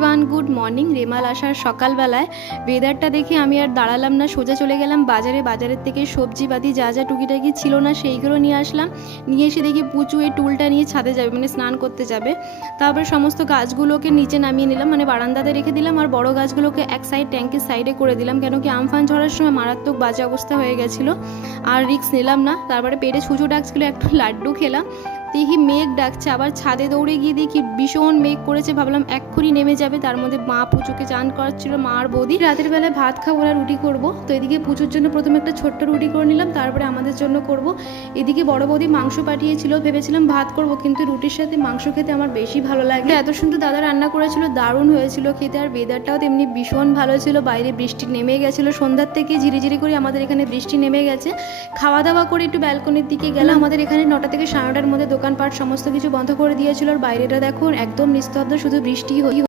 One good morning. Remal আসার সকালবেলায় ওয়েদারটা দেখে আমি আর দাঁড়ালাম না, সোজা চলে গেলাম বাজারের থেকে সবজিপাতি যা যা টুকিটাকি ছিল না সেইগুলো নিয়ে আসলাম। নিয়ে এসে দেখি পুচু এই টুলটা নিয়ে ছাদে যাবে, মানে স্নান করতে যাবে। তারপরে সমস্ত গাছগুলোকে নিচে নামিয়ে নিলাম, মানে বারান্দাতে রেখে দিলাম, আর বড় গাছগুলোকে এক সাইড ট্যাঙ্কের সাইডে করে দিলাম, কেন কি আমফান ঝরার সময় মারাত্মক বাজে অবস্থা হয়ে গেছিলো। আর রিস্ক নিলাম না। তারপরে পেটে ছুঁচো ডাকছিল, একটু লাড্ডু খেলাম। দেখি মেঘ ডাকছে, আবার ছাদে দৌড়ে গিয়ে দেখি ভীষণ মেঘ করেছে, ভাবলাম এক্ষুনি নেমে যাবে। তার মধ্যে মা পুচুকে চান করাচ্ছিল, মা আর বৌদি। রাতের বেলায় ভাত খাবো না, রুটি করব। তো এদিকে পুচুর জন্য প্রথমে একটা ছোট্ট রুটি করে নিলাম, তারপরে আমাদের জন্য করব। এদিকে বড় বৌদি মাংস পাঠিয়েছিল, ভেবেছিলাম ভাত করব, কিন্তু রুটির সাথে মাংস খেতে আমার বেশি ভালো লাগে। এত সুন্দর দাদা রান্না করেছিল, দারুণ হয়েছিল খেতে। আর ওয়েদারটাও তেমনি ভীষণ ভালো ছিল, বাইরে বৃষ্টি নেমে গেছিলো সন্ধ্যার থেকে, ঝিরিঝিরি করে আমাদের এখানে বৃষ্টি নেমে গেছে। খাওয়া দাওয়া করে একটু ব্যালকনির দিকে গেলাম। আমাদের এখানে 9টা থেকে 9:30টার মধ্যে দোকানপাট সমস্ত কিছু বন্ধ করে দিয়েছিল, আর বাইরেটা দেখুন একদম নিস্তব্ধ, শুধু বৃষ্টি